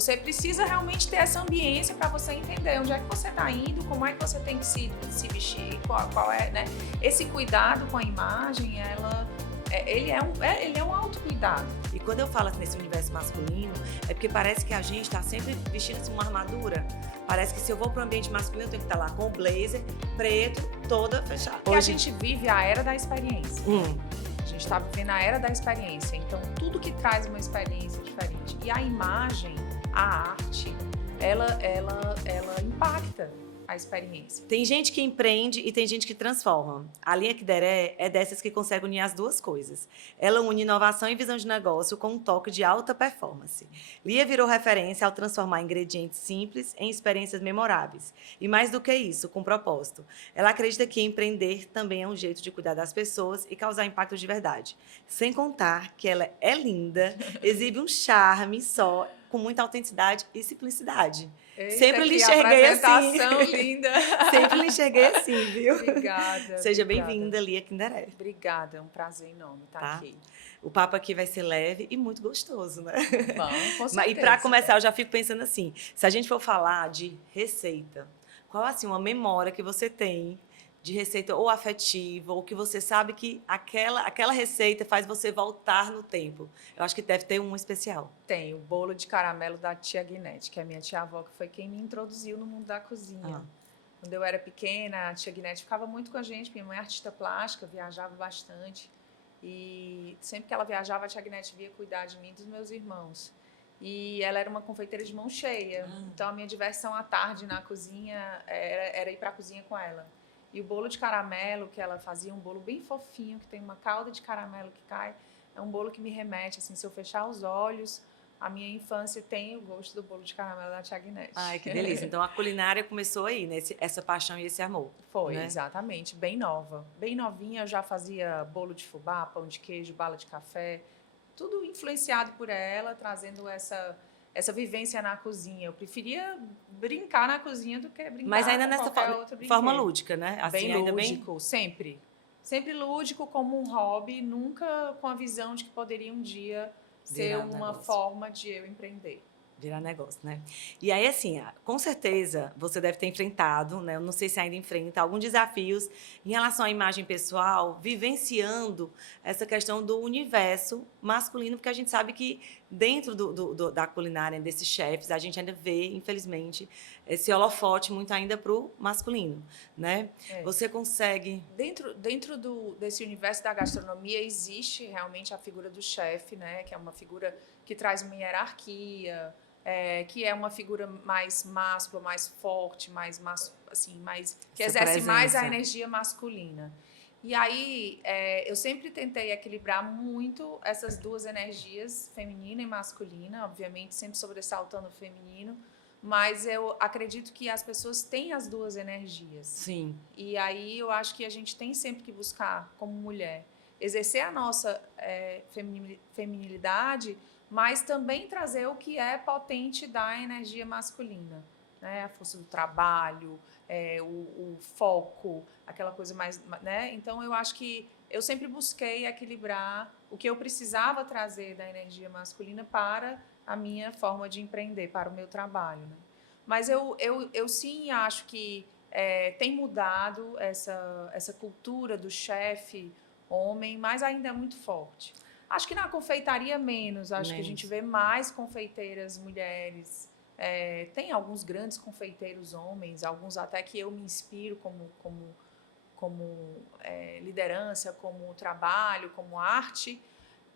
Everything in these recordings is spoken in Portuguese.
Você precisa realmente ter essa ambiência para você entender onde é que você está indo, como é que você tem que se vestir, qual é, né? Esse cuidado com a imagem, ele é um autocuidado. E quando eu falo nesse universo masculino, é porque parece que a gente está sempre vestindo assim, uma armadura. Parece que se eu vou para o ambiente masculino, eu tenho que estar lá com o blazer preto, toda fechada. Porque a gente vive a era da experiência. A gente está vivendo a era da experiência. Então, tudo que traz uma experiência diferente. E a imagem, a arte, ela impacta a experiência. Tem gente que empreende e tem gente que transforma. A Lia Kinderé é dessas que consegue unir as duas coisas. Ela une inovação e visão de negócio com um toque de alta performance. Lia virou referência ao transformar ingredientes simples em experiências memoráveis. E mais do que isso, com propósito. Ela acredita que empreender também é um jeito de cuidar das pessoas e causar impacto de verdade. Sem contar que ela é linda, exibe um charme só, com muita autenticidade e simplicidade. Eita, sempre lhe que enxerguei assim. apresentação linda. Sempre lhe enxerguei assim, viu? Obrigada. Seja obrigada. bem-vinda, Lia Kinderé. Obrigada, é um prazer enorme estar aqui. O papo aqui vai ser leve e muito gostoso, né? Bom, com certeza. E para começar, eu já fico pensando assim, se a gente for falar de receita, qual assim uma memória que você tem de receita ou afetiva, ou que você sabe que aquela receita faz você voltar no tempo? Eu acho que deve ter um especial. Tem o bolo de caramelo da tia Guinete, que é a minha tia-avó, que foi quem me introduziu no mundo da cozinha. Quando eu era pequena, a tia Guinete ficava muito com a gente, minha mãe é artista plástica, viajava bastante. E sempre que ela viajava, a tia Guinete via cuidar de mim e dos meus irmãos. E ela era uma confeiteira de mão cheia. Então, a minha diversão à tarde na cozinha era ir para a cozinha com ela. E o bolo de caramelo que ela fazia, um bolo bem fofinho, que tem uma calda de caramelo que cai, é um bolo que me remete, assim, se eu fechar os olhos, a minha infância tem o gosto do bolo de caramelo da tia Guinete. Ai, que delícia. Então, a culinária começou aí, né? Essa paixão e esse amor. Foi, né? Exatamente. Bem nova. Bem novinha, eu já fazia bolo de fubá, pão de queijo, bala de café. Tudo influenciado por ela, trazendo essa vivência na cozinha. Eu preferia brincar na cozinha do que brincar Mas ainda com nessa qualquer outro brinquedo. forma lúdica, né? Assim, Bem ainda lúdico, sempre. Sempre lúdico como um hobby, nunca com a visão de que poderia um dia ser uma forma de eu empreender. Virar negócio, né? E aí, assim, com certeza, você deve ter enfrentado, né? Eu não sei se ainda enfrenta, alguns desafios em relação à imagem pessoal, vivenciando essa questão do universo masculino, porque a gente sabe que dentro da culinária, desses chefes, a gente ainda vê, infelizmente, esse holofote muito ainda para o masculino, né? Você consegue... Dentro desse universo da gastronomia, existe realmente a figura do chefe, né? Que é uma figura que traz uma hierarquia, que é uma figura mais máscula, mais forte, que exerce mais a energia masculina. E aí, eu sempre tentei equilibrar muito essas duas energias, feminina e masculina, obviamente sempre sobressaltando o feminino, mas eu acredito que as pessoas têm as duas energias. Sim. E aí eu acho que a gente tem sempre que buscar, como mulher, exercer a nossa feminilidade, mas também trazer o que é potente da energia masculina, né? A força do trabalho, o foco, aquela coisa mais... né? Então, eu acho que eu sempre busquei equilibrar o que eu precisava trazer da energia masculina para a minha forma de empreender, para o meu trabalho. Né? Mas eu sim acho que tem mudado essa cultura do chefe homem, mas ainda é muito forte. Acho que na confeitaria menos, acho que a gente vê mais confeiteiras mulheres. Tem alguns grandes confeiteiros homens, alguns até que eu me inspiro como liderança, como trabalho, como arte,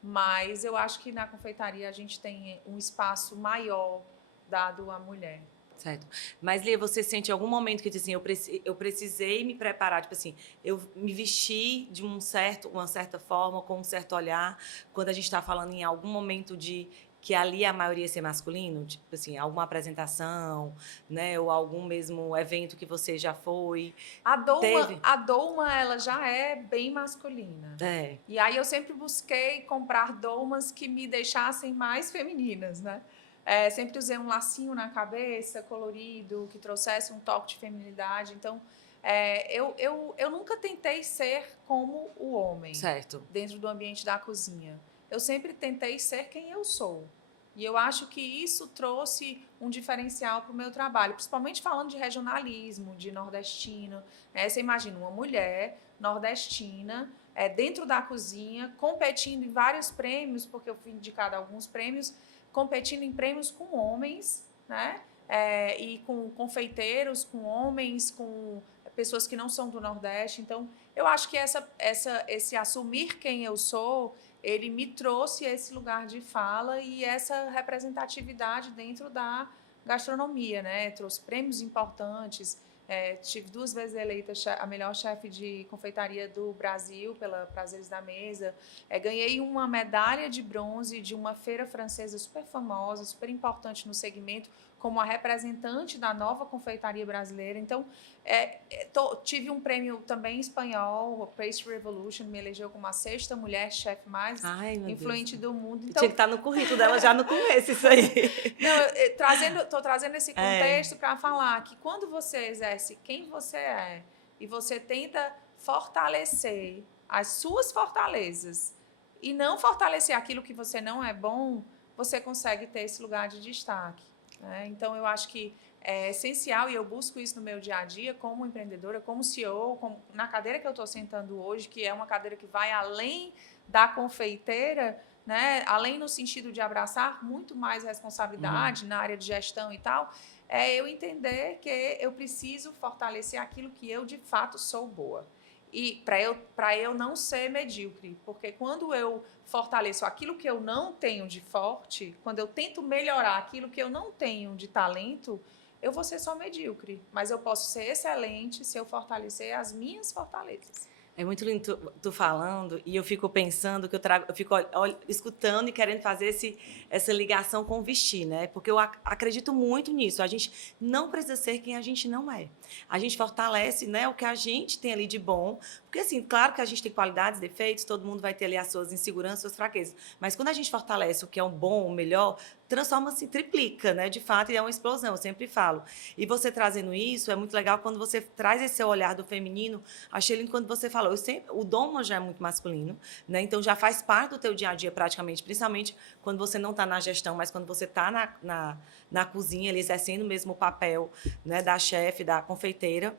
mas eu acho que na confeitaria a gente tem um espaço maior dado à mulher. Certo. Mas, Lia, você sente em algum momento que assim, eu precisei me preparar, tipo assim, eu me vesti de uma certa forma, com um certo olhar, quando a gente está falando em algum momento de que ali a maioria ser masculino, tipo assim, alguma apresentação, né, ou algum mesmo evento que você já foi. A dolma, ela já é bem masculina. E aí eu sempre busquei comprar dolmas que me deixassem mais femininas, né? Sempre usei um lacinho na cabeça, colorido, que trouxesse um toque de feminilidade. Então, eu nunca tentei ser como o homem, certo, dentro do ambiente da cozinha. Eu sempre tentei ser quem eu sou. E eu acho que isso trouxe um diferencial para o meu trabalho, principalmente falando de regionalismo, de nordestino. Você imagina uma mulher nordestina dentro da cozinha, competindo em vários prêmios, porque eu fui indicada a alguns prêmios, competindo em prêmios com homens, né? E com confeiteiros, com homens, com pessoas que não são do Nordeste. Então, eu acho que esse assumir quem eu sou, ele me trouxe esse lugar de fala e essa representatividade dentro da gastronomia, né? Trouxe prêmios importantes. Tive 2 vezes eleita a melhor chefe de confeitaria do Brasil pela Prazeres da Mesa. Ganhei uma medalha de bronze de uma feira francesa super famosa, super importante no segmento, como a representante da nova confeitaria brasileira. Então, tive um prêmio também espanhol, o Pastry Revolution, me elegeu como a 6ª mulher chefe mais influente do mundo. Então, tinha que estar no currículo dela já no começo, isso aí. Estou trazendo esse contexto para falar que quando você exerce quem você é e você tenta fortalecer as suas fortalezas e não fortalecer aquilo que você não é bom, você consegue ter esse lugar de destaque. Então, eu acho que é essencial, e eu busco isso no meu dia a dia, como empreendedora, como CEO, na cadeira que eu estou sentando hoje, que é uma cadeira que vai além da confeiteira, né? Além no sentido de abraçar muito mais responsabilidade na área de gestão e tal, eu entender que eu preciso fortalecer aquilo que eu, de fato, sou boa. E para eu não ser medíocre, porque quando eu fortaleço aquilo que eu não tenho de forte, quando eu tento melhorar aquilo que eu não tenho de talento, eu vou ser só medíocre, mas eu posso ser excelente se eu fortalecer as minhas fortalezas. É muito lindo tu falando, e eu fico pensando que eu fico escutando e querendo fazer essa ligação com o vestir, né? Porque eu acredito muito nisso. A gente não precisa ser quem a gente não é. A gente fortalece, né, o que a gente tem ali de bom. Porque, assim, claro que a gente tem qualidades, defeitos, todo mundo vai ter ali as suas inseguranças, suas fraquezas. Mas quando a gente fortalece o que é um bom, o melhor, transforma-se, triplica, né? De fato, e é uma explosão, eu sempre falo. E você trazendo isso, é muito legal quando você traz esse olhar do feminino. Achei lindo quando você falou, o Doma já é muito masculino, né? Então já faz parte do teu dia a dia praticamente, principalmente quando você não está na gestão, mas quando você está na cozinha, ele exercendo mesmo o papel, né, da chefe, da confeiteira.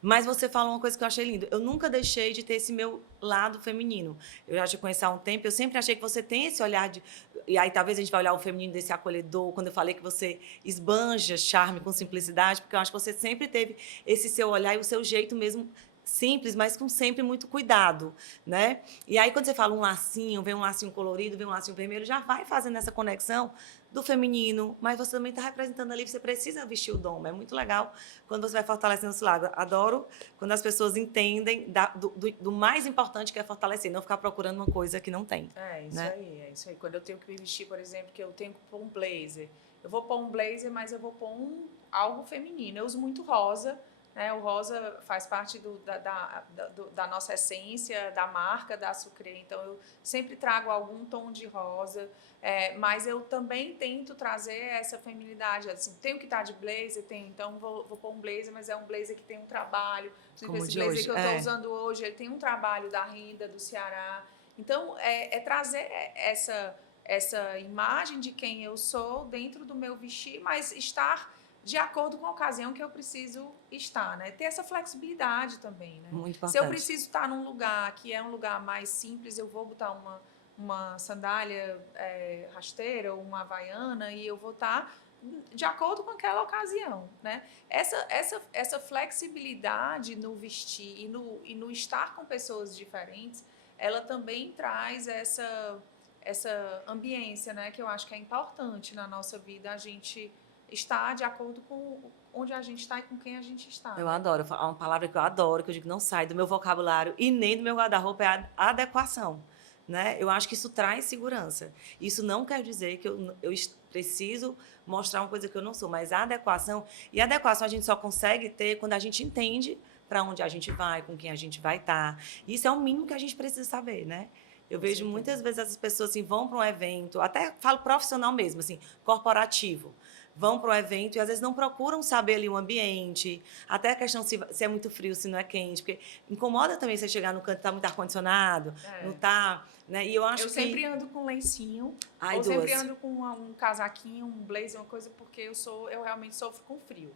Mas você falou uma coisa que eu achei lindo. Eu nunca deixei de ter esse meu lado feminino. Eu já te conheço há um tempo, eu sempre achei que você tem esse olhar de... E aí talvez a gente vai olhar o feminino desse acolhedor, quando eu falei que você esbanja charme com simplicidade, porque eu acho que você sempre teve esse seu olhar e o seu jeito mesmo simples, mas com sempre muito cuidado, né? E aí, quando você fala um lacinho, vem um lacinho colorido, vem um lacinho vermelho, já vai fazendo essa conexão do feminino, mas você também está representando ali, você precisa vestir o dom. É muito legal quando você vai fortalecendo esse lado. Adoro quando as pessoas entendem do mais importante que é fortalecer, não ficar procurando uma coisa que não tem. É isso aí. Quando eu tenho que me vestir, por exemplo, que eu tenho que pôr um blazer. Eu vou pôr um blazer, mas eu vou pôr algo feminino. Eu uso muito rosa, né? O rosa faz parte da nossa essência, da marca da Sucre. Então, eu sempre trago algum tom de rosa, mas eu também tento trazer essa feminilidade. Assim, tenho que estar de blazer, então vou pôr um blazer, mas é um blazer que tem um trabalho. Como esse de blazer hoje. que eu estou usando hoje, ele tem um trabalho da Rinda, do Ceará. Então, trazer essa imagem de quem eu sou dentro do meu vestir, mas estar de acordo com a ocasião que eu preciso estar, né? Ter essa flexibilidade também, né? Muito importante. Se eu preciso estar num lugar que é um lugar mais simples, eu vou botar uma sandália rasteira ou uma havaiana e eu vou estar de acordo com aquela ocasião, né? Essa flexibilidade no vestir e no estar com pessoas diferentes, ela também traz essa ambiência, né? Que eu acho que é importante na nossa vida, a gente estar de acordo com onde a gente está e com quem a gente está. Eu adoro. Uma palavra que eu adoro, que eu digo não sai do meu vocabulário e nem do meu guarda-roupa, é a adequação. Né? Eu acho que isso traz segurança. Isso não quer dizer que eu preciso mostrar uma coisa que eu não sou, mas a adequação... E a adequação a gente só consegue ter quando a gente entende para onde a gente vai, com quem a gente vai estar. Isso é o mínimo que a gente precisa saber, né? Eu vejo muitas vezes as pessoas assim, vão para um evento, até falo profissional mesmo, assim, corporativo. Vão para o evento e, às vezes, não procuram saber ali o ambiente, até a questão se é muito frio, se não é quente, porque incomoda também você chegar no canto e tá muito ar-condicionado, não tá né? E eu acho Eu sempre ando com lencinho, Ai, ou duas. sempre ando com um casaquinho, um blazer, uma coisa, porque eu realmente sofro com frio.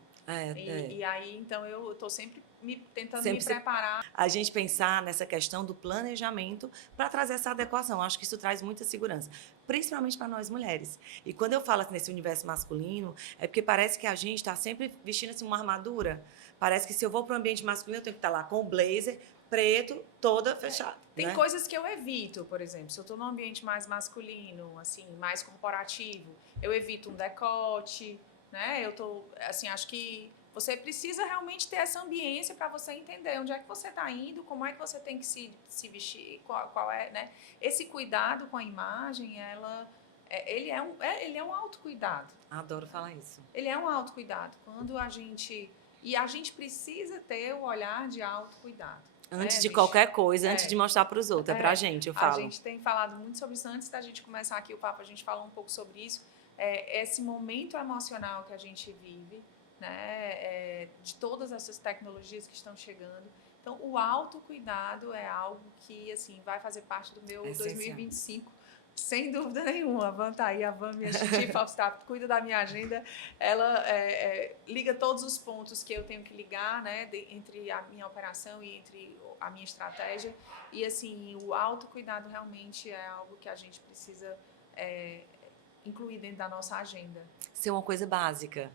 E aí, então, eu tô sempre tentando me preparar. A gente pensar nessa questão do planejamento para trazer essa adequação. Acho que isso traz muita segurança, principalmente para nós mulheres. E quando eu falo assim, nesse universo masculino, é porque parece que a gente está sempre vestindo assim, uma armadura. Parece que se eu vou para o ambiente masculino, eu tenho que estar lá com o blazer preto, toda fechada. Tem né? coisas que eu evito, por exemplo, se eu estou num ambiente mais masculino, assim, mais corporativo, eu evito um decote, né? Eu tô, assim, acho que você precisa realmente ter essa ambiência para você entender onde é que você está indo, como é que você tem que se vestir, qual é, né? Esse cuidado com a imagem, ele é um autocuidado. Adoro falar isso. Ele é um autocuidado. Quando a gente... E a gente precisa ter o olhar de autocuidado. Antes de qualquer coisa, antes de mostrar para os outros, é pra gente, eu falo. A gente tem falado muito sobre isso. Antes da gente começar aqui o papo, a gente falou um pouco sobre isso. Esse momento emocional que a gente vive, né? De todas essas tecnologias que estão chegando. Então, o autocuidado é algo que, assim, vai fazer parte do meu 2025. Sem dúvida nenhuma. A Van tá aí, a Van, minha Chief of Staff, cuida da minha agenda. Ela liga todos os pontos que eu tenho que ligar, né, entre a minha operação e entre a minha estratégia. E, assim, o autocuidado realmente é algo que a gente precisa incluir dentro da nossa agenda. Ser uma coisa básica.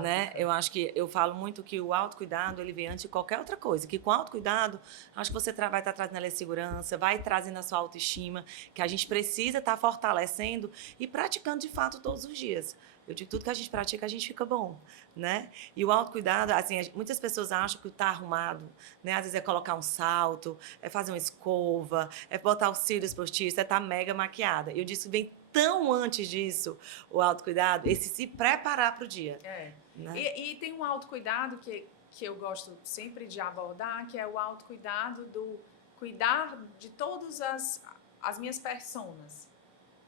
Né? Eu acho que eu falo muito que o autocuidado ele vem antes de qualquer outra coisa, que com autocuidado acho que você vai estar trazendo a segurança, vai trazendo a sua autoestima, que a gente precisa estar fortalecendo e praticando de fato todos os dias. Eu digo, tudo que a gente pratica, a gente fica bom, né? E o autocuidado, assim, muitas pessoas acham que o estar arrumado, né? Às vezes é colocar um salto, é fazer uma escova, é botar os cílios postiços, é estar mega maquiada. Eu disse que vem tão antes disso, o autocuidado, esse se preparar para o dia. Né? E tem um autocuidado que eu gosto sempre de abordar, que é o autocuidado do cuidar de todas as minhas personas.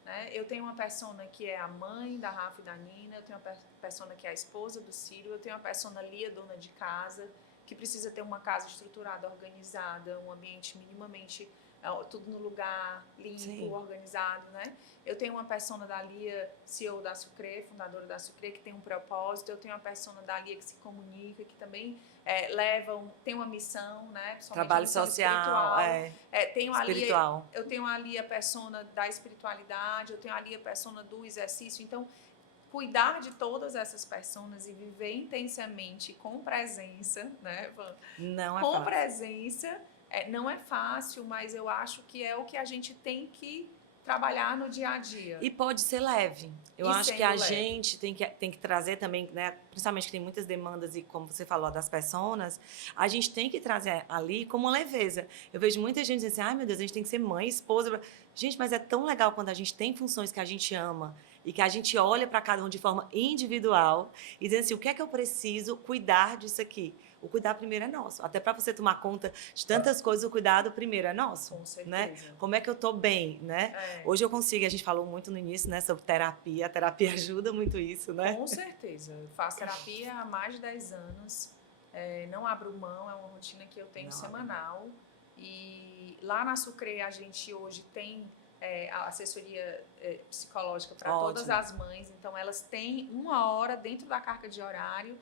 Né? Eu tenho uma persona que é a mãe da Rafa e da Nina, eu tenho uma persona que é a esposa do Círio, eu tenho uma persona Lia, dona de casa, que precisa ter uma casa estruturada, organizada, um ambiente minimamente... tudo no lugar, limpo, Sim. organizado, né? Eu tenho uma persona da Lia, CEO da Sucre, fundadora da Sucre, que tem um propósito. Eu tenho uma persona da Lia que se comunica, que também tem uma missão, né? Trabalho social, espiritual. Eu tenho a Lia persona da espiritualidade, eu tenho a Lia persona do exercício. Então, cuidar de todas essas personas e viver intensamente com presença, né? Não é com fácil. Presença. Não é fácil, mas eu acho que é o que a gente tem que trabalhar no dia a dia. E pode ser leve. Eu acho que a gente tem que trazer também, né, principalmente que tem muitas demandas e como você falou das personas, a gente tem que trazer ali como uma leveza. Eu vejo muita gente dizendo assim, ai meu Deus, a gente tem que ser mãe, esposa. Gente, mas é tão legal quando a gente tem funções que a gente ama e que a gente olha para cada um de forma individual e diz assim, o que é que eu preciso cuidar disso aqui? O cuidar primeiro é nosso. Até para você tomar conta de tantas coisas, o cuidado primeiro é nosso. Com certeza. Né? Como é que eu estou bem, né? Hoje eu consigo, a gente falou muito no início, né, sobre terapia. A terapia ajuda muito isso, né? Com certeza. Eu faço terapia há mais de 10 anos. Não abro mão, é uma rotina que eu tenho semanal. E lá na Sucre a gente hoje tem a assessoria psicológica para todas as mães. Então elas têm 1 hora dentro da carga de horário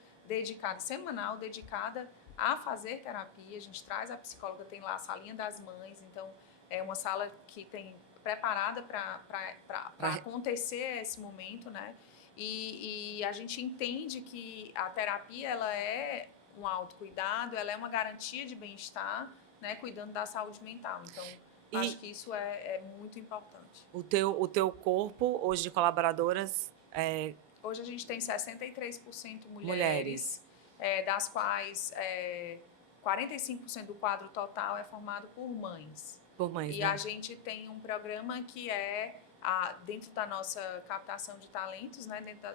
semanal, dedicada a fazer terapia. A gente traz a psicóloga, tem lá a salinha das mães, então é uma sala que tem preparada para acontecer esse momento, né? E a gente entende que a terapia, ela é um autocuidado, ela é uma garantia de bem-estar, né? Cuidando da saúde mental. Então, acho que isso é muito importante. O teu corpo, hoje, de colaboradoras... Hoje a gente tem 63% mulheres. Das quais 45% do quadro total é formado por mães. Por mães, e a gente tem um programa que dentro da nossa captação de talentos, né, dentro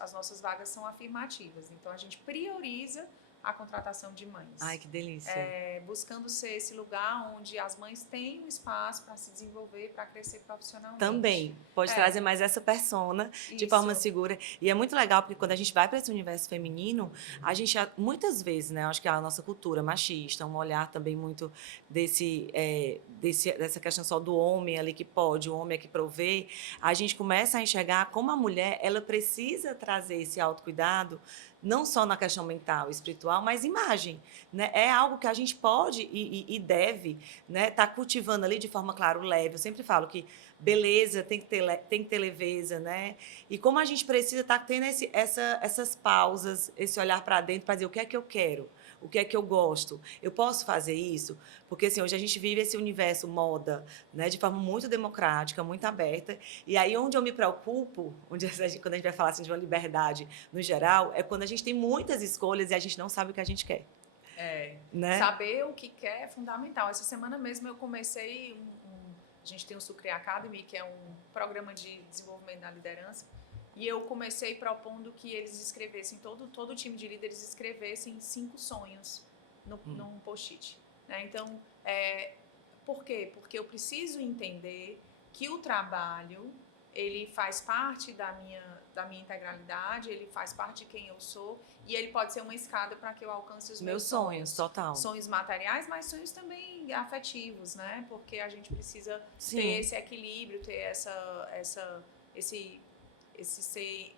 as nossas vagas são afirmativas. Então, a gente prioriza a contratação de mães. Ai, que delícia. Buscando ser esse lugar onde as mães têm um espaço para se desenvolver, para crescer profissionalmente. Também pode trazer mais essa persona de forma segura. E é muito legal, porque quando a gente vai para esse universo feminino, a gente, muitas vezes, né, acho que a nossa cultura machista, um olhar também muito dessa questão só do homem ali que pode, o homem é que provê, a gente começa a enxergar como a mulher, ela precisa trazer esse autocuidado, não só na questão mental e espiritual, mas imagem, né? É algo que a gente pode e deve, né, tá cultivando ali de forma, claro, leve. Eu sempre falo que beleza tem que ter leveza, né? E como a gente precisa estar tendo essas pausas, esse olhar para dentro para dizer o que é que eu quero, o que é que eu gosto, eu posso fazer isso? Porque assim, hoje a gente vive esse universo moda, né, de forma muito democrática, muito aberta, e aí onde eu me preocupo, quando a gente vai falar assim, de uma liberdade no geral, é quando a gente tem muitas escolhas e a gente não sabe o que a gente quer. Né? Saber o que quer é fundamental. Essa semana mesmo eu comecei a gente tem o Sucre Academy, que é um programa de desenvolvimento da liderança, e eu comecei propondo que eles escrevessem, todo o time de líderes escrevessem 5 sonhos num post-it. Né? Então, por quê? Porque eu preciso entender que o trabalho, ele faz parte da minha integralidade, ele faz parte de quem eu sou, e ele pode ser uma escada para que eu alcance os meus sonhos. Total. Sonhos materiais, mas sonhos também afetivos, né? Porque a gente precisa ter esse equilíbrio, ter esse ser,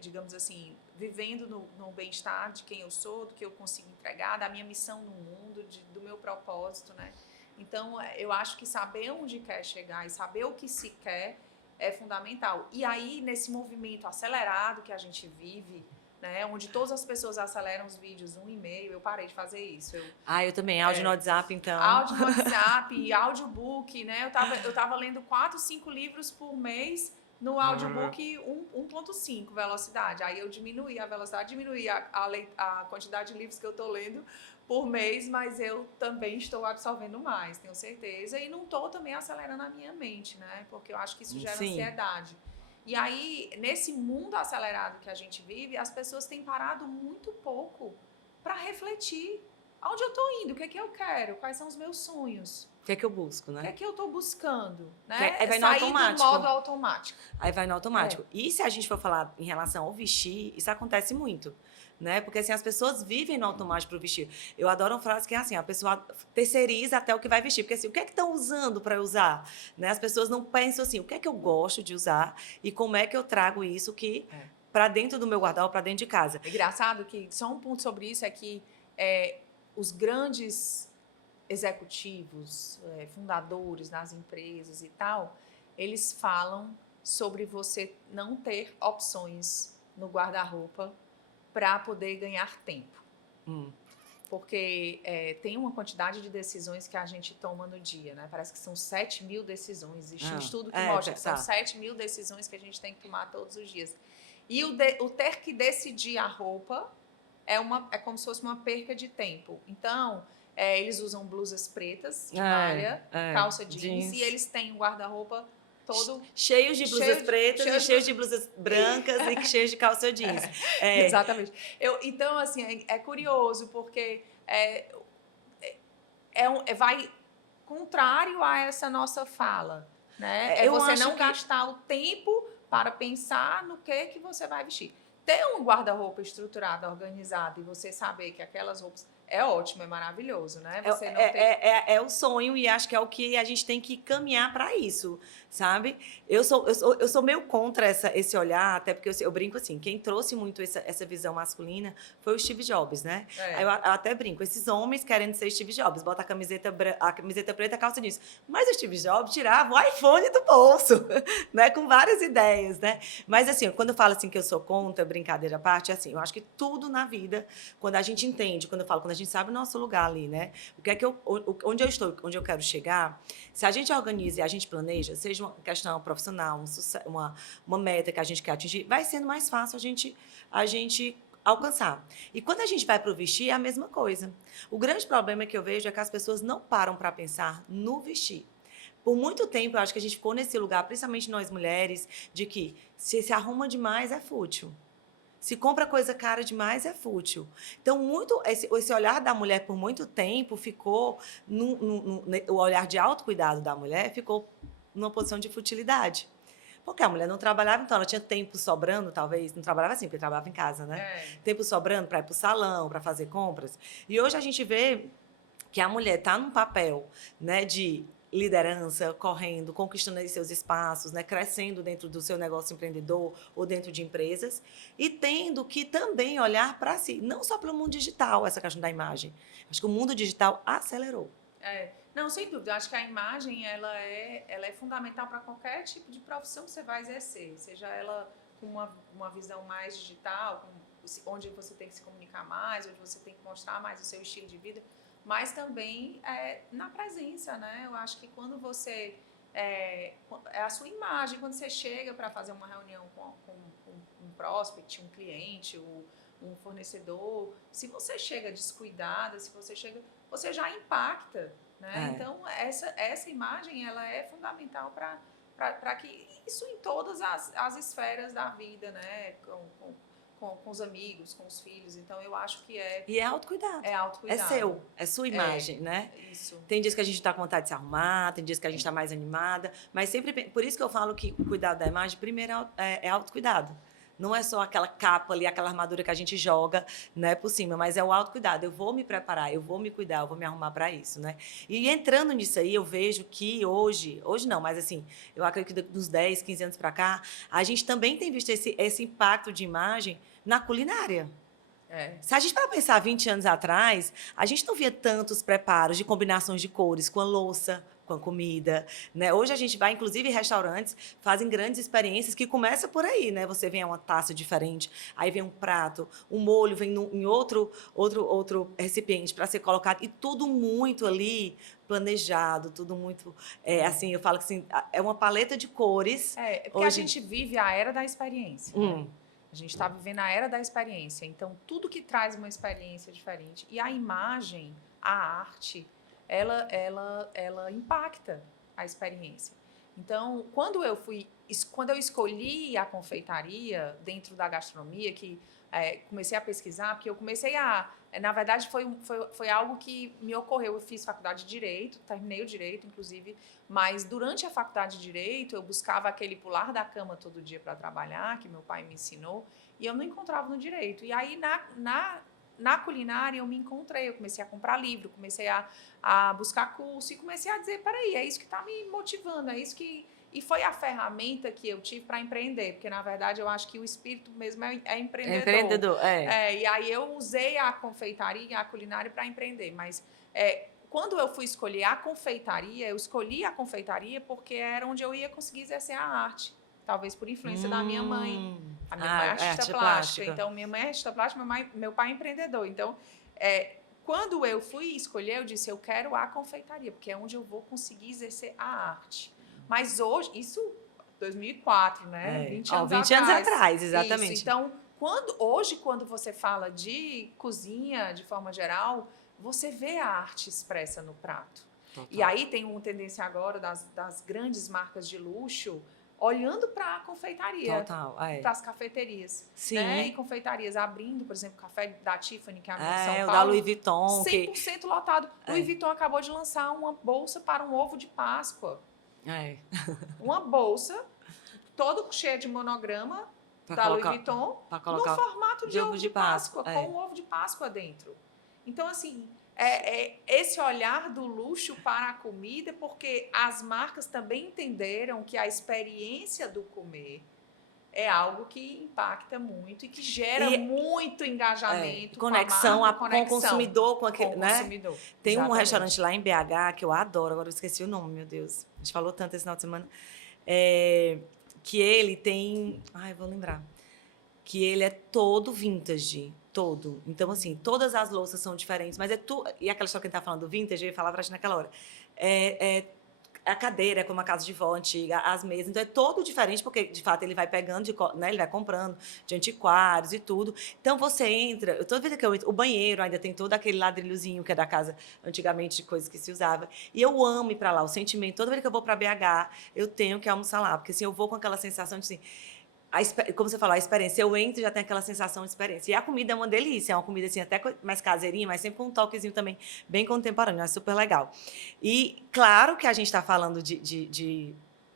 digamos assim, vivendo no bem-estar de quem eu sou, do que eu consigo entregar, da minha missão no mundo, do meu propósito, né? Então, eu acho que saber onde quer chegar e saber o que se quer é fundamental. E aí, nesse movimento acelerado que a gente vive, né, onde todas as pessoas aceleram os vídeos 1,5, eu parei de fazer isso. Eu também, áudio no WhatsApp, então. Áudio no WhatsApp, audiobook, né? Eu tava lendo 4, 5 livros por mês no audiobook 1.5 velocidade. Aí eu diminuí a velocidade, diminuí a quantidade de livros que eu tô lendo por mês, mas eu também estou absorvendo mais, tenho certeza. E não estou também acelerando a minha mente, né? Porque eu acho que isso gera ansiedade. E aí, nesse mundo acelerado que a gente vive, as pessoas têm parado muito pouco para refletir. Aonde eu estou indo? O que é que eu quero? Quais são os meus sonhos? O que é que eu busco, né? O que é que eu estou buscando? Né? Aí vai no automático. Do modo automático. Aí vai no automático. E se a gente for falar em relação ao vestir, isso acontece muito. Né? Porque assim, as pessoas vivem no automático para vestir. Eu adoro uma frase que é assim, a pessoa terceiriza até o que vai vestir. Porque assim, o que é que estão usando para usar? Né? As pessoas não pensam assim, o que é que eu gosto de usar e como é que eu trago isso para dentro do meu guarda-roupa, para dentro de casa. É engraçado que só um ponto sobre isso é que os grandes executivos, fundadores das empresas e tal, eles falam sobre você não ter opções no guarda-roupa para poder ganhar tempo. Porque tem uma quantidade de decisões que a gente toma no dia, né? Parece que são 7.000 decisões. Existe um estudo que mostra que são 7.000 decisões que a gente tem que tomar todos os dias. E o ter que decidir a roupa é como se fosse uma perca de tempo. Então, eles usam blusas pretas de malha, calça jeans, e eles têm um guarda-roupa todo cheios de blusas pretas e cheios de blusas brancas e cheios de calça jeans. Exatamente. Então, assim, é curioso, porque vai contrário a essa nossa fala, né? Você não gastar o tempo para pensar no que você vai vestir. Ter um guarda-roupa estruturado, organizado, e você saber que aquelas roupas... É ótimo, é maravilhoso, né? Você não é o sonho e acho que é o que a gente tem que caminhar para isso, sabe? Eu sou meio contra esse olhar, até porque eu brinco assim, quem trouxe muito essa visão masculina foi o Steve Jobs, né? Eu até brinco, esses homens querendo ser Steve Jobs, bota a camiseta preta, a calça jeans. Mas o Steve Jobs tirava o iPhone do bolso, né? Com várias ideias, né? Mas assim, quando eu falo assim que eu sou contra, brincadeira à parte, assim, eu acho que tudo na vida, quando a gente entende, quando a gente sabe o nosso lugar ali, né? Onde eu estou, onde eu quero chegar, se a gente organiza e a gente planeja, seja uma questão profissional, uma meta que a gente quer atingir, vai sendo mais fácil a gente alcançar. E quando a gente vai para o vestir, é a mesma coisa. O grande problema que eu vejo é que as pessoas não param para pensar no vestir. Por muito tempo, eu acho que a gente ficou nesse lugar, principalmente nós mulheres, de que se arruma demais é fútil. Se compra coisa cara demais, é fútil. Então, muito esse olhar da mulher por muito tempo ficou, o olhar de autocuidado da mulher ficou numa posição de futilidade. Porque a mulher não trabalhava, então ela tinha tempo sobrando, talvez. Não trabalhava assim, porque trabalhava em casa, né? Tempo sobrando para ir para o salão, para fazer compras. E hoje a gente vê que a mulher está num papel, né, de liderança, correndo, conquistando aí seus espaços, né, crescendo dentro do seu negócio empreendedor ou dentro de empresas e tendo que também olhar para si, não só pelo mundo digital, essa questão da imagem. Acho que o mundo digital acelerou. Não, sem dúvida. Eu acho que a imagem ela é fundamental para qualquer tipo de profissão que você vai exercer, seja ela com uma visão mais digital, onde você tem que se comunicar mais, onde você tem que mostrar mais o seu estilo de vida, mas também na presença, né? Eu acho que quando você é a sua imagem, quando você chega para fazer uma reunião com um prospect, um cliente, um fornecedor, se você chega descuidada, se você chega, você já impacta, né? Então essa imagem ela é fundamental para que isso em todas as esferas da vida, né? Com os amigos, com os filhos. Então, eu acho que E é autocuidado. É autocuidado. É seu, é sua imagem, né? Isso. Tem dias que a gente está com vontade de se arrumar, tem dias que a gente está mais animada, mas sempre... Por isso que eu falo que o cuidado da imagem, primeiro, é autocuidado. Não é só aquela capa ali, aquela armadura que a gente joga, né, por cima, mas é o autocuidado. Eu vou me preparar, eu vou me cuidar, eu vou me arrumar para isso, né? E entrando nisso aí, eu vejo que hoje não, mas assim, eu acredito que dos 10, 15 anos para cá, a gente também tem visto esse impacto de imagem na culinária. Se a gente para pensar 20 anos atrás, a gente não via tantos preparos de combinações de cores com a louça, com a comida, né? Hoje a gente vai, inclusive, em restaurantes, fazem grandes experiências que começam por aí, né? Você vem a uma taça diferente, aí vem um prato, um molho vem em outro recipiente para ser colocado, e tudo muito ali planejado, tudo muito... assim, eu falo que assim, é uma paleta de cores. Porque hoje a gente vive a era da experiência, né? A gente está vivendo a era da experiência. Então, tudo que traz uma experiência diferente. E a imagem, a arte, ela impacta a experiência. Então, quando eu escolhi a confeitaria dentro da gastronomia, que comecei a pesquisar, porque eu comecei na verdade, foi algo que me ocorreu. Eu fiz faculdade de Direito, terminei o Direito, inclusive, mas durante a faculdade de Direito, eu buscava aquele pular da cama todo dia para trabalhar, que meu pai me ensinou, e eu não encontrava no Direito. E aí, na culinária, eu me encontrei, eu comecei a comprar livro, comecei a buscar curso, e comecei a dizer, peraí, é isso que está me motivando, é isso que... E foi a ferramenta que eu tive para empreender, porque, na verdade, eu acho que o espírito mesmo é empreendedor. Empreendedor, E aí eu usei a confeitaria e a culinária para empreender. Mas quando eu fui escolher a confeitaria, eu escolhi a confeitaria porque era onde eu ia conseguir exercer a arte. Talvez por influência da minha mãe. A minha mãe é artista plástica. Então, minha mãe é artista plástica, meu pai é empreendedor. Então, quando eu fui escolher, eu disse, eu quero a confeitaria, porque é onde eu vou conseguir exercer a arte. Mas hoje, isso 2004, né? 20 anos 20 anos atrás, exatamente. Isso. Então, quando você fala de cozinha, de forma geral, você vê a arte expressa no prato. Total. E aí tem uma tendência agora das grandes marcas de luxo olhando para a confeitaria, para as cafeterias. Sim. Né? E confeitarias abrindo, por exemplo, o café da Tiffany, que abre em São Paulo. O da Louis Vuitton. 100% lotado. Louis Vuitton acabou de lançar uma bolsa para um ovo de Páscoa. Uma bolsa todo cheia de monograma da Louis Vuitton no formato de ovo de Páscoa, com um ovo de Páscoa dentro. Então, assim, esse olhar do luxo para a comida, porque as marcas também entenderam que a experiência do comer é algo que impacta muito e que gera muito engajamento, conexão com o consumidor, com aquele, né? Consumidor. Tem um restaurante lá em BH que eu adoro, agora eu esqueci o nome, meu Deus. A gente falou tanto esse final de semana. Que ele tem... vou lembrar. Que ele é todo vintage, todo. Então, assim, todas as louças são diferentes, mas e aquela história que a gente tá falando do vintage, eu ia falar pra gente naquela hora. A cadeira é como a casa de vó antiga, as mesas. Então, é todo diferente, porque, de fato, ele vai pegando, né, ele vai comprando de antiquários e tudo. Então, você entra... Toda vez que eu entro... O banheiro ainda tem todo aquele ladrilhozinho que é da casa, antigamente, de coisas que se usava. E eu amo ir para lá. O sentimento... Toda vez que eu vou para BH, eu tenho que almoçar lá. Porque, assim, eu vou com aquela sensação de, assim... como você falou, a experiência. Eu entro e já tem aquela sensação de experiência. E a comida é uma delícia, é uma comida assim, até mais caseirinha, mas sempre com um toquezinho também bem contemporâneo, é super legal. E claro que a gente está falando de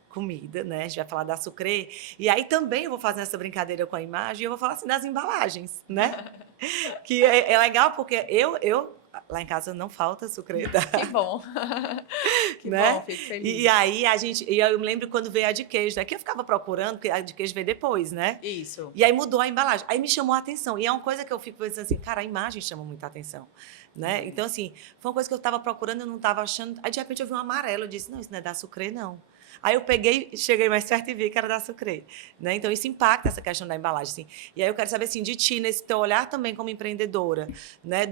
comida, né? A gente vai falar da sucrê. E aí também eu vou fazer essa brincadeira com a imagem e eu vou falar assim das embalagens, né? Que é legal porque eu lá em casa não falta sucrê, tá? Que bom. Que Né? bom, fico E feliz. aí e eu me lembro quando veio a de queijo, né? Que eu ficava procurando, porque a de queijo veio depois, né? Isso. E aí mudou a embalagem. Aí me chamou a atenção. E é uma coisa que eu fico pensando assim, cara, a imagem chama muita atenção, né? Então, assim, foi uma coisa que eu estava procurando, eu não estava achando. Aí, de repente, eu vi um amarelo. Eu disse, não, isso não é da Sucrê, não. Aí eu peguei, cheguei mais perto e vi que era da Sucrê, né? Então, isso impacta essa questão da embalagem, assim. E aí eu quero saber, assim, de ti, nesse teu olhar também como empreendedora, né?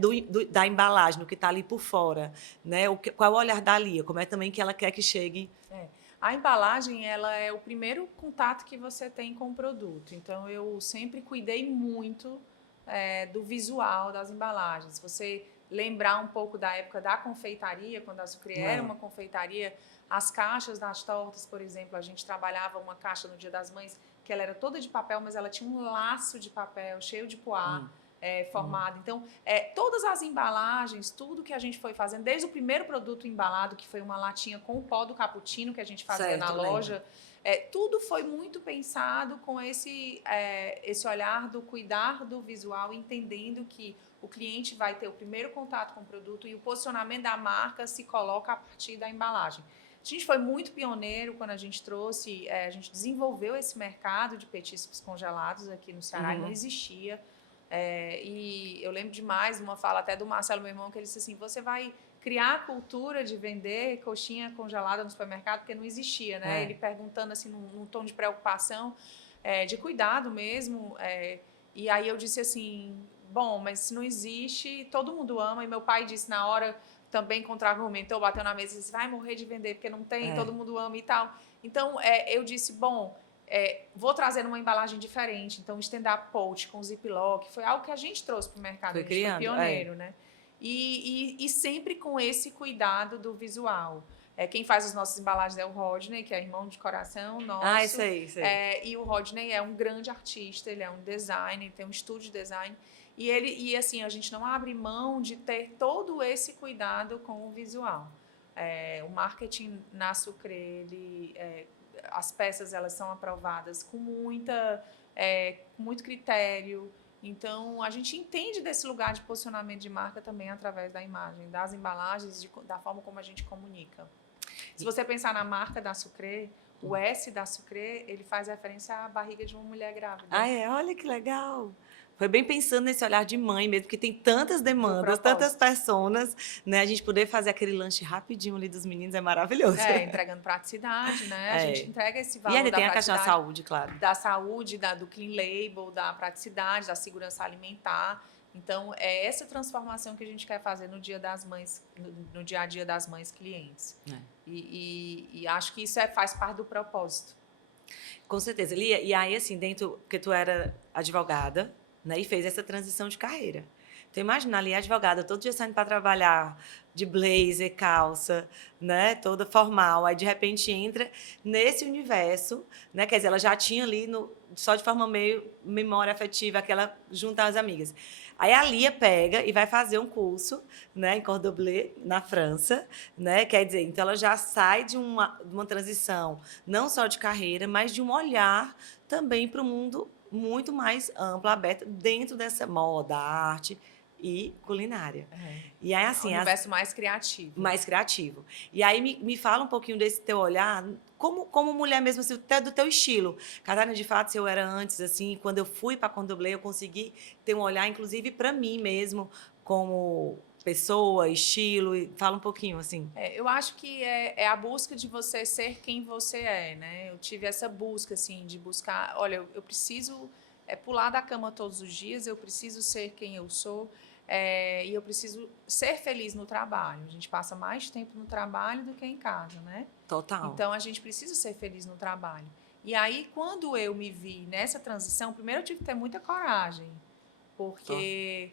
Da embalagem, no que está ali por fora, né? Qual é o olhar da Lia? Como é também que ela quer que chegue... É. A embalagem, ela é o primeiro contato que você tem com o produto. Então, eu sempre cuidei muito do visual das embalagens. Se você lembrar um pouco da época da confeitaria, quando a Sucre era uma confeitaria, as caixas das tortas, por exemplo, a gente trabalhava uma caixa no Dia das Mães, que ela era toda de papel, mas ela tinha um laço de papel cheio de poá. Formado. Então, todas as embalagens, tudo que a gente foi fazendo, desde o primeiro produto embalado, que foi uma latinha com o pó do cappuccino que a gente fazia na loja, tudo foi muito pensado com esse olhar do cuidar do visual, entendendo que o cliente vai ter o primeiro contato com o produto e o posicionamento da marca se coloca a partir da embalagem. A gente foi muito pioneiro quando a gente trouxe, a gente desenvolveu esse mercado de petiscos congelados aqui no Ceará, não existia. E eu lembro demais uma fala até do Marcelo, meu irmão, que ele disse assim, você vai criar a cultura de vender coxinha congelada no supermercado, porque não existia, né? Ele perguntando assim, num tom de preocupação, de cuidado mesmo. E aí eu disse assim, bom, mas se não existe, todo mundo ama. E meu pai disse na hora, também contra-argumentou, bateu na mesa e disse, vai morrer de vender, porque não tem, todo mundo ama e tal. Então, eu disse, bom... vou trazer uma embalagem diferente. Então, o stand-up poach com ziplock foi algo que a gente trouxe para o mercado. Foi a gente criando, foi pioneiro, né? E sempre com esse cuidado do visual. Quem faz as nossas embalagens é o Rodney, que é irmão de coração nosso. Isso aí, isso aí. E o Rodney é um grande artista, ele é um designer, ele tem um estúdio de design. E assim, a gente não abre mão de ter todo esse cuidado com o visual. O marketing na Sucre, ele... as peças elas são aprovadas com muito critério. Então, a gente entende desse lugar de posicionamento de marca também através da imagem, das embalagens, da forma como a gente comunica. Se você pensar na marca da Sucre, o S da Sucre, ele faz referência à barriga de uma mulher grávida. Olha que legal. Foi bem pensando nesse olhar de mãe mesmo, porque tem tantas demandas, tantas personas, né? A gente poder fazer aquele lanche rapidinho ali dos meninos é maravilhoso. Entregando praticidade, né? A gente entrega esse valor e ainda da tem a questão da saúde, claro. Da saúde, do clean label, da praticidade, da segurança alimentar. Então, é essa transformação que a gente quer fazer no Dia das Mães, no dia a dia das mães clientes. E acho que isso faz parte do propósito. Com certeza. Lia, e aí, assim, porque tu era advogada, né, e fez essa transição de carreira. Então, imagina ali a advogada todo dia saindo para trabalhar de blazer, calça, né, toda formal. Aí, de repente, entra nesse universo, né, quer dizer, ela já tinha ali, só de forma meio memória afetiva, aquela juntar as amigas. Aí a Lia pega e vai fazer um curso, né, em Cordon Bleu, na França, né, quer dizer, então ela já sai de uma transição, não só de carreira, mas de um olhar também para o mundo muito mais amplo, aberto, dentro dessa moda, arte e culinária. E aí, assim, um universo mais criativo. Mais criativo. E aí, me fala um pouquinho desse teu olhar, como mulher mesmo, assim, até do teu estilo. Catarina, de fato, se eu era antes, assim, quando eu fui para Cordon Bleu, eu consegui ter um olhar, inclusive, para mim mesmo, como pessoa, estilo. Fala um pouquinho, assim. Eu acho que é a busca de você ser quem você é, né? Eu tive essa busca, assim, de buscar... Olha, eu preciso pular da cama todos os dias, eu preciso ser quem eu sou, e eu preciso ser feliz no trabalho. A gente passa mais tempo no trabalho do que em casa, né? Total. Então, a gente precisa ser feliz no trabalho. E aí, quando eu me vi nessa transição, primeiro eu tive que ter muita coragem, porque...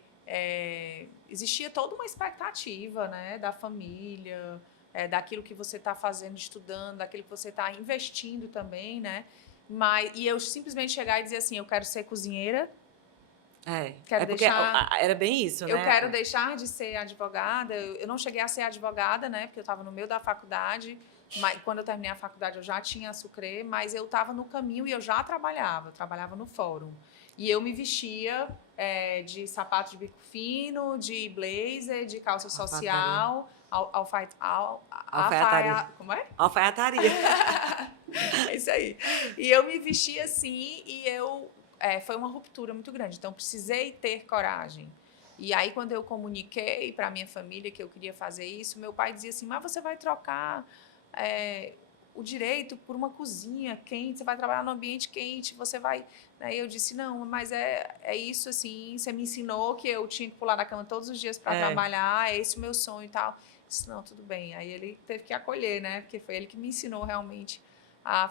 existia toda uma expectativa, né, da família, daquilo que você está fazendo, estudando, daquilo que você está investindo também, né? E eu simplesmente chegar e dizer assim, eu quero ser cozinheira, Quero porque era bem isso, né? Eu quero deixar de ser advogada. Eu não cheguei a ser advogada, né? Porque eu estava no meio da faculdade. Mas quando eu terminei a faculdade, eu já tinha a Sucre, mas eu estava no caminho e eu já trabalhava no fórum. E eu me vestia de sapato de bico fino, de blazer, de calça social, alfaiataria. Como é? Alfaiataria. É isso aí. E eu me vestia assim foi uma ruptura muito grande. Então, precisei ter coragem. E aí, quando eu comuniquei para a minha família que eu queria fazer isso, meu pai dizia assim, mas você vai trocar o direito por uma cozinha quente, você vai trabalhar no ambiente quente, você vai... Aí eu disse, não, mas é isso, assim, você me ensinou que eu tinha que pular da cama todos os dias para trabalhar, é esse o meu sonho e tal. Eu disse, não, tudo bem. Aí ele teve que acolher, né? Porque foi ele que me ensinou realmente a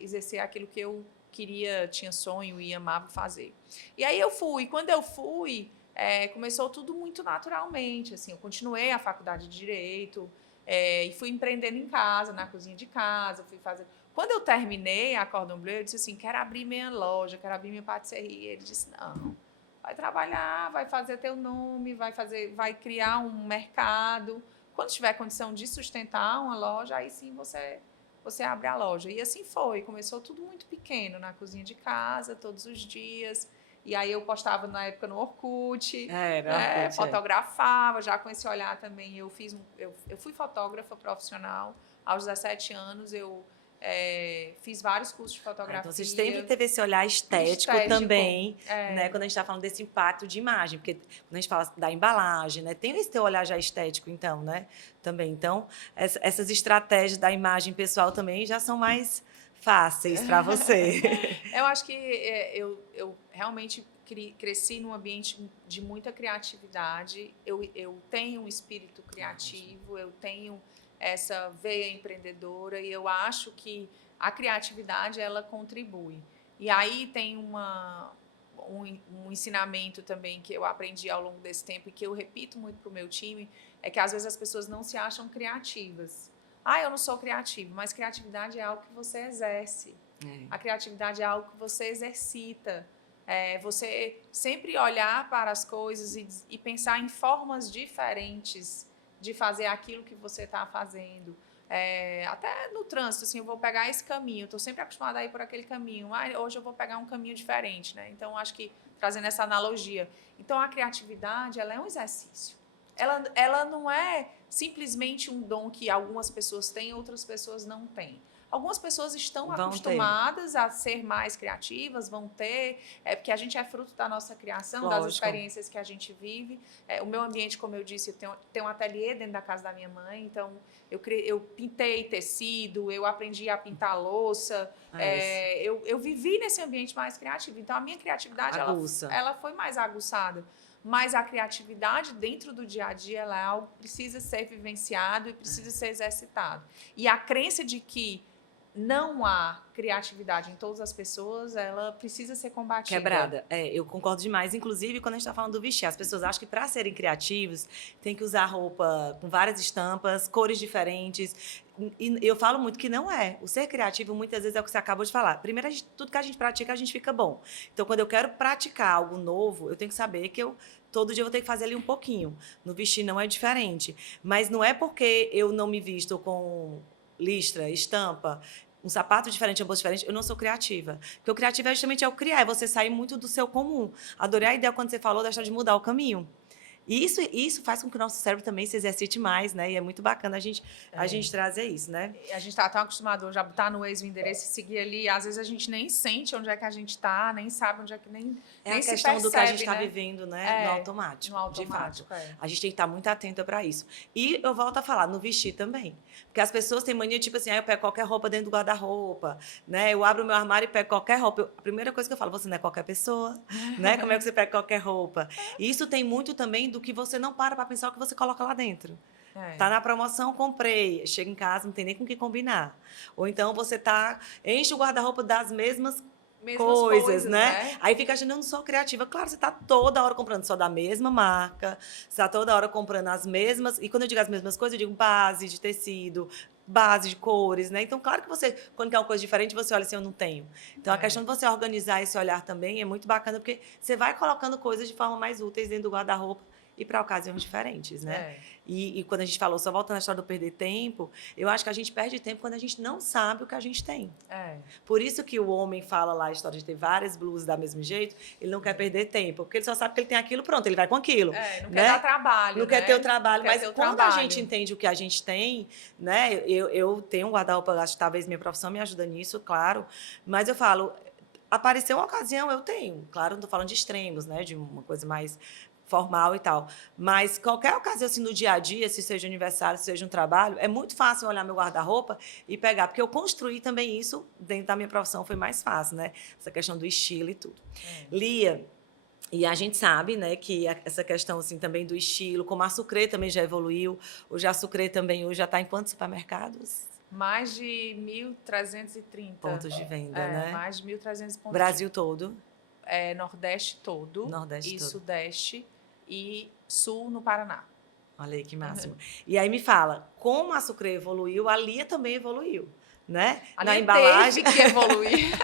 exercer aquilo que eu queria, tinha sonho e amava fazer. E aí eu fui. Quando eu fui, começou tudo muito naturalmente. Assim, eu continuei a faculdade de Direito e fui empreendendo em casa, na cozinha de casa. Fui fazer... Quando eu terminei a Cordon Bleu, eu disse assim, quero abrir minha loja, quero abrir minha patisserie. Ele disse, não, vai trabalhar, vai fazer teu nome, vai criar um mercado. Quando tiver condição de sustentar uma loja, aí sim você abre a loja. E assim foi. Começou tudo muito pequeno, na cozinha de casa, todos os dias. E aí eu postava na época no Orkut, fotografava, já com esse olhar também. Eu fui fotógrafa profissional. Aos 17 anos, eu fiz vários cursos de fotografia. Então, você sempre teve esse olhar estético também, né? Quando a gente está falando desse impacto de imagem, porque quando a gente fala da embalagem, né? Tem esse teu olhar já estético, então, né? Também. Então, essas estratégias da imagem pessoal também já são mais fáceis para você. Eu acho que eu realmente cresci num ambiente de muita criatividade. Eu tenho um espírito criativo, eu tenho essa veia empreendedora e eu acho que a criatividade ela contribui. E aí tem um ensinamento também que eu aprendi ao longo desse tempo e que eu repito muito para o meu time, é que às vezes as pessoas não se acham criativas. Eu não sou criativo, mas criatividade é algo que você exerce. A criatividade é algo que você exercita. Você sempre olhar para as coisas e pensar em formas diferentes de fazer aquilo que você está fazendo. Até no trânsito, assim, eu vou pegar esse caminho, estou sempre acostumada a ir por aquele caminho, hoje eu vou pegar um caminho diferente, né? Então, acho que, trazendo essa analogia, então a criatividade, ela é um exercício. Ela não é simplesmente um dom que algumas pessoas têm, outras pessoas não têm. Algumas pessoas estão acostumadas a ser mais criativas, vão ter, porque a gente é fruto da nossa criação, lógico, das experiências que a gente vive. O meu ambiente, como eu disse, eu tenho um ateliê dentro da casa da minha mãe, então eu pintei tecido, eu aprendi a pintar louça, eu vivi nesse ambiente mais criativo. Então, a minha criatividade ela foi mais aguçada. Mas a criatividade dentro do dia a dia ela é algo que precisa ser vivenciado e precisa ser exercitado. E a crença de que não há criatividade em todas as pessoas, ela precisa ser combatida. Quebrada. Eu concordo demais. Inclusive, quando a gente está falando do vestir, as pessoas acham que para serem criativos tem que usar roupa com várias estampas, cores diferentes. E eu falo muito que não é. O ser criativo, muitas vezes, é o que você acabou de falar. Primeiro, tudo que a gente pratica, a gente fica bom. Então, quando eu quero praticar algo novo, eu tenho que saber que todo dia eu vou ter que fazer ali um pouquinho. No vestir não é diferente. Mas não é porque eu não me visto com listra, estampa, um sapato diferente, uma bolsa diferente, eu não sou criativa. Porque o criativo é justamente criar, é você sair muito do seu comum. Adorei a ideia quando você falou da história de mudar o caminho. E isso faz com que o nosso cérebro também se exercite mais, né? E é muito bacana a gente trazer isso, né? A gente está tão acostumado hoje a botar no Waze o endereço e seguir ali. Às vezes a gente nem sente onde é que a gente está, nem sabe onde é que nem a questão percebe, do que a gente está vivendo, né? No automático. No automático, de fato. A gente tem que estar muito atenta para isso. E eu volto a falar, no vestir também. Porque as pessoas têm mania, tipo assim, eu pego qualquer roupa dentro do guarda-roupa, né? Eu abro o meu armário e pego qualquer roupa. A primeira coisa que eu falo, você não é qualquer pessoa, né? Como é que você pega qualquer roupa? E isso tem muito também do que você não para pensar o que você coloca lá dentro. Tá na promoção, comprei. Chega em casa, não tem nem com o que combinar. Ou então você enche o guarda-roupa das mesmas Mesmas coisas, né? Aí fica achando, eu não sou criativa. Claro, você tá toda hora comprando só da mesma marca, você tá toda hora comprando as mesmas, e quando eu digo as mesmas coisas, eu digo base de tecido, base de cores, né? Então, claro que você, quando quer uma coisa diferente, você olha assim, eu não tenho. Então, a questão de você organizar esse olhar também é muito bacana, porque você vai colocando coisas de forma mais úteis dentro do guarda-roupa e para ocasiões diferentes, né? É. E quando a gente falou, só voltando à história do perder tempo, eu acho que a gente perde tempo quando a gente não sabe o que a gente tem. É. Por isso que o homem fala lá a história de ter várias blusas da mesmo jeito, ele não quer perder tempo, porque ele só sabe que ele tem aquilo, pronto, ele vai com aquilo. Não né? quer dar trabalho, Não quer ter o trabalho, Não quer mas ter o quando trabalho. a gente entende o que a gente tem, né? Eu tenho um guarda-roupa, acho que talvez minha profissão me ajuda nisso, claro, mas eu falo, apareceu uma ocasião, eu tenho. Claro, não estou falando de extremos, né? De uma coisa mais formal e tal. Mas qualquer ocasião, assim, no dia a dia, se seja aniversário, se seja um trabalho, é muito fácil olhar meu guarda-roupa e pegar, porque eu construí também isso dentro da minha profissão, foi mais fácil, né? Essa questão do estilo e tudo. Lia, e a gente sabe, né, que essa questão assim também do estilo, como a Sucre também já evoluiu, hoje a Sucre também hoje já está em quantos supermercados? Mais de 1.330 pontos de venda, né? Mais de 1.300 pontos. Brasil todo. Nordeste todo. Nordeste e todo. Sudeste e Sul no Paraná. Olha aí que máximo. E aí me fala, como a Sucre evoluiu, a Lia também evoluiu, né? A Na Lia embalagem. teve que evoluir.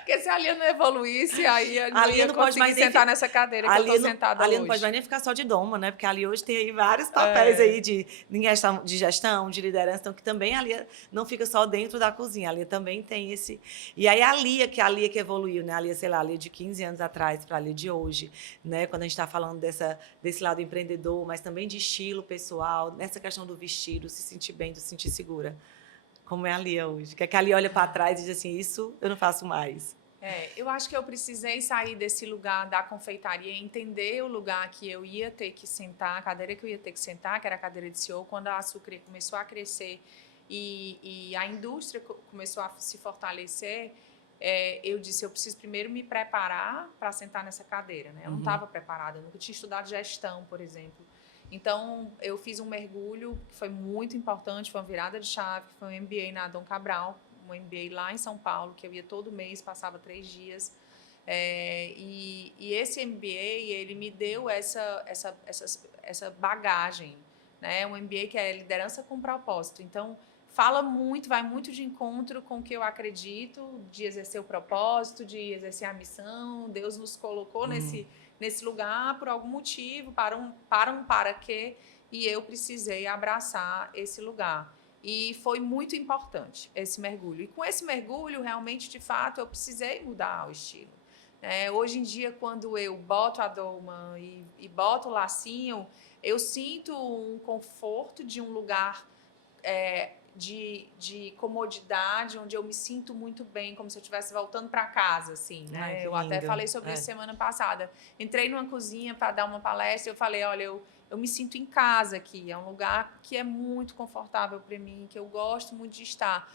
Porque se a Lia não evoluísse, aí a A Lia Lia não não pode mais nem sentar nessa cadeira que eu tô sentada a Lia hoje. não pode mais nem ficar só de doma, né? Porque a Lia hoje tem aí vários papéis aí de gestão, de liderança, então que também a Lia não fica só dentro da cozinha, a Lia também tem esse... E aí a Lia que evoluiu, né? A Lia, sei lá, a Lia de 15 anos atrás para a Lia de hoje, né? Quando a gente está falando desse lado empreendedor, mas também de estilo pessoal, nessa questão do vestido, se sentir bem, se sentir segura. Como é a Lia hoje? Que a Lia olha para trás e diz assim, isso eu não faço mais. Eu acho que eu precisei sair desse lugar da confeitaria, entender o lugar que eu ia ter que sentar, a cadeira que eu ia ter que sentar, que era a cadeira de CEO, quando a Sucre começou a crescer e a indústria começou a se fortalecer, eu disse, eu preciso primeiro me preparar para sentar nessa cadeira, né? Eu não estava preparada, eu nunca tinha estudado gestão, por exemplo. Então, eu fiz um mergulho que foi muito importante, foi uma virada de chave, que foi um MBA na Dom Cabral, um MBA lá em São Paulo, que eu ia todo mês, passava 3 dias. E esse MBA, ele me deu essa bagagem, né? Um MBA que é liderança com propósito. Então, fala muito, vai muito de encontro com o que eu acredito, de exercer o propósito, de exercer a missão. Deus nos colocou nesse lugar por algum motivo, para quê, e eu precisei abraçar esse lugar. E foi muito importante esse mergulho. E com esse mergulho, realmente, de fato, eu precisei mudar o estilo. Hoje em dia, quando eu boto a doma e boto o lacinho, eu sinto um conforto de um lugar de comodidade, onde eu me sinto muito bem, como se eu estivesse voltando para casa, assim, né? Ai, eu até falei sobre isso semana passada. Entrei numa cozinha para dar uma palestra, eu falei, olha, eu me sinto em casa aqui, é um lugar que é muito confortável para mim, que eu gosto muito de estar,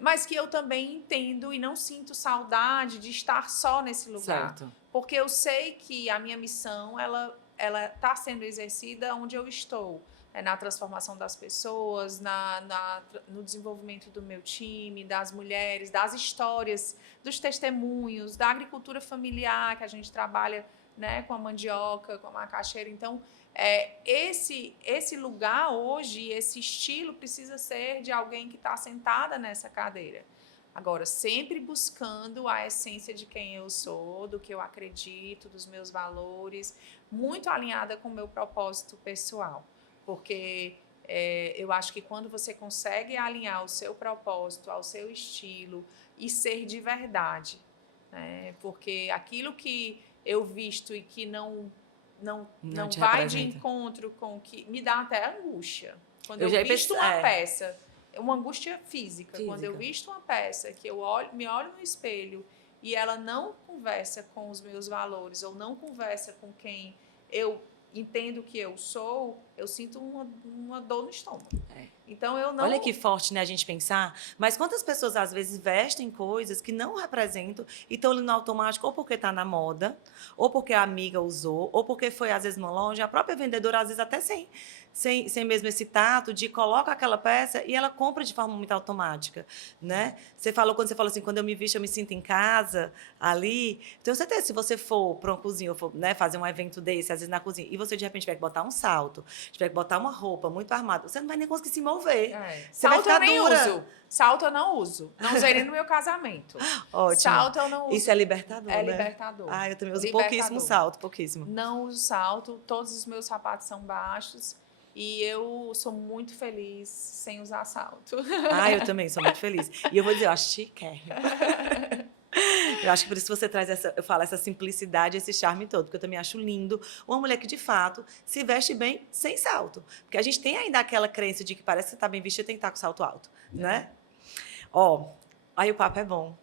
mas que eu também entendo e não sinto saudade de estar só nesse lugar. Certo. Porque eu sei que a minha missão, ela está sendo exercida onde eu estou. Na transformação das pessoas, no desenvolvimento do meu time, das mulheres, das histórias, dos testemunhos, da agricultura familiar, que a gente trabalha, né, com a mandioca, com a macaxeira. Então, esse lugar hoje, esse estilo precisa ser de alguém que está sentada nessa cadeira. Agora, sempre buscando a essência de quem eu sou, do que eu acredito, dos meus valores, muito alinhada com o meu propósito pessoal. Porque eu acho que quando você consegue alinhar o seu propósito ao seu estilo e ser de verdade, né? Porque aquilo que eu visto e que não vai de encontro com o que... Me dá até angústia. Quando eu visto uma peça, uma angústia física. Quando eu visto uma peça que eu me olho no espelho e ela não conversa com os meus valores ou não conversa com quem eu entendo que eu sou, eu sinto uma dor no estômago. É. Então, eu não... Olha que forte, né, a gente pensar. Mas quantas pessoas, às vezes, vestem coisas que não representam e estão ali no automático, ou porque está na moda, ou porque a amiga usou, ou porque foi, às vezes, numa loja. A própria vendedora, às vezes, até sem mesmo esse tato, de coloca aquela peça e ela compra de forma muito automática, né? Quando você falou assim, quando eu me visto, eu me sinto em casa, ali. Tenho certeza, se você for para uma cozinha, ou for, né, fazer um evento desse, às vezes na cozinha, e você, de repente, tiver que botar um salto, tiver que botar uma roupa muito armada, você não vai nem conseguir se mover. Você vai Salto ficar eu nem dura. uso. Salto eu não uso. Não usei nem no meu casamento. Ótimo. Salto eu não uso. Isso é libertador, É né? libertador. Ah, eu também uso Libertador. pouquíssimo salto, pouquíssimo. Não uso salto. Todos os meus sapatos são baixos. E eu sou muito feliz sem usar salto. Ah, eu também sou muito feliz. E eu vou dizer, eu acho chiquérrimo. Eu acho que por isso você traz essa simplicidade, esse charme todo, porque eu também acho lindo uma mulher que, de fato, se veste bem sem salto. Porque a gente tem ainda aquela crença de que parece que você está bem vestida, tem que estar com salto alto, né? Ó, aí o papo é bom.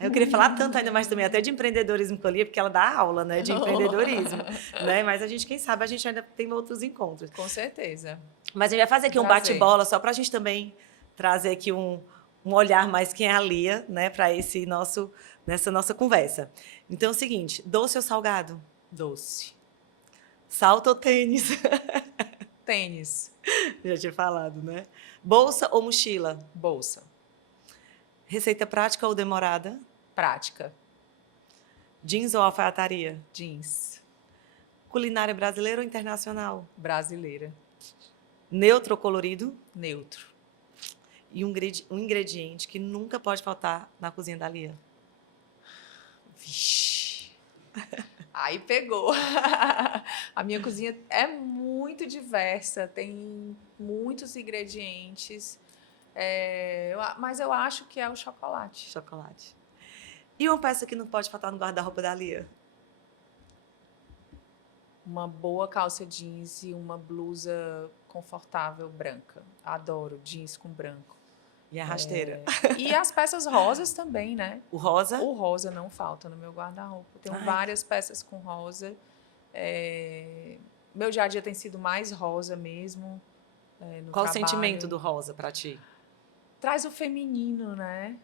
Eu queria falar tanto ainda mais também, até de empreendedorismo com a Lia, porque ela dá aula, né, de empreendedorismo, né? Mas a gente, quem sabe, a gente ainda tem outros encontros. Com certeza. Mas a gente vai fazer aqui um bate-bola, só para a gente também trazer aqui um olhar mais quem é a Lia, né, para nessa nossa conversa. Então é o seguinte, doce ou salgado? Doce. Salto ou tênis? Tênis. Já tinha falado, né? Bolsa ou mochila? Bolsa. Receita prática ou demorada? Prática. Jeans ou alfaiataria? Jeans. Culinária brasileira ou internacional? Brasileira. Neutro ou colorido? Neutro. E um ingrediente que nunca pode faltar na cozinha da Lia? Vixe. Aí pegou. A minha cozinha é muito diversa, tem muitos ingredientes, mas eu acho que é o chocolate. Chocolate. E uma peça que não pode faltar no guarda-roupa da Lia? Uma boa calça jeans e uma blusa confortável branca. Adoro jeans com branco. E a rasteira. E as peças rosas também, né? O rosa? O rosa não falta no meu guarda-roupa. Tenho várias peças com rosa. Meu dia a dia tem sido mais rosa mesmo. No Qual trabalho. o sentimento do rosa para ti? Traz o feminino, né?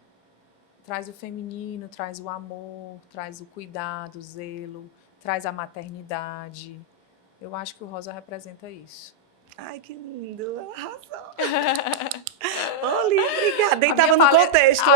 Traz o feminino, traz o amor, traz o cuidado, o zelo, traz a maternidade. Eu acho que o rosa representa isso. Ai, que lindo. Arrasou. Lia, obrigada. Nem estava no paleta, contexto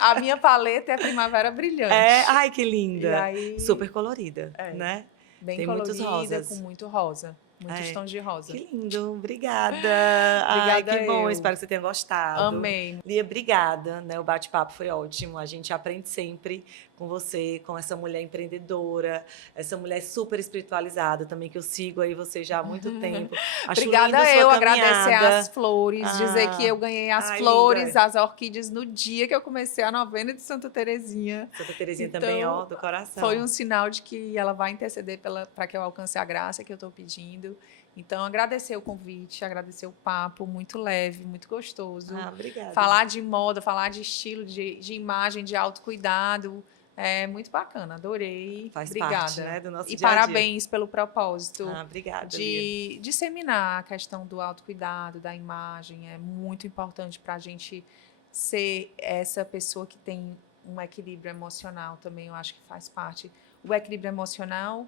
a minha paleta é a primavera brilhante. Ai, que linda. E aí, super colorida, né? Bem tem colorida, muitos rosas. com muito rosa. Muitos tons de rosa. Que lindo, obrigada. Obrigada, que bom, espero que você tenha gostado. Amei. Lia, obrigada, né? O bate-papo foi ótimo. A gente aprende sempre com você, com essa mulher empreendedora, essa mulher super espiritualizada também, que eu sigo aí você já há muito tempo. Acho obrigada linda a sua agradecer as flores, dizer que eu ganhei as flores, linda. as orquídeas no dia que eu comecei a novena de Santa Terezinha. Santa Terezinha então, também, ó, do coração. Foi um sinal de que ela vai interceder para que eu alcance a graça que eu estou pedindo. Então, agradecer o convite, agradecer o papo, muito leve, muito gostoso. Obrigada. Falar de moda, falar de estilo, de imagem, de autocuidado, é muito bacana, adorei. Faz obrigada. parte, né, do nosso e dia a dia. parabéns pelo propósito obrigada, de disseminar a questão do autocuidado, da imagem. É muito importante para a gente ser essa pessoa que tem um equilíbrio emocional também, eu acho que faz parte. O equilíbrio emocional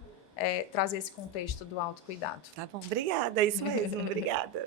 trazer esse contexto do autocuidado. Tá bom, obrigada, é isso mesmo, obrigada.